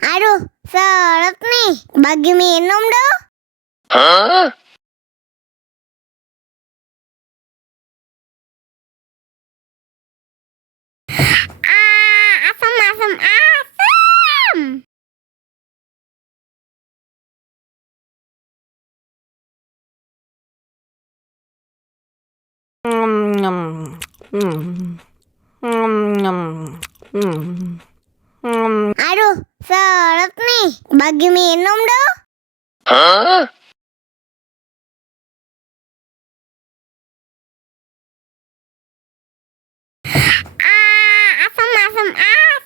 Aduh, seret nih. Bagi minum dong. Asam, asam, asam. Aduh, seret nih. Bagi minum dong. Asam, asam, asam.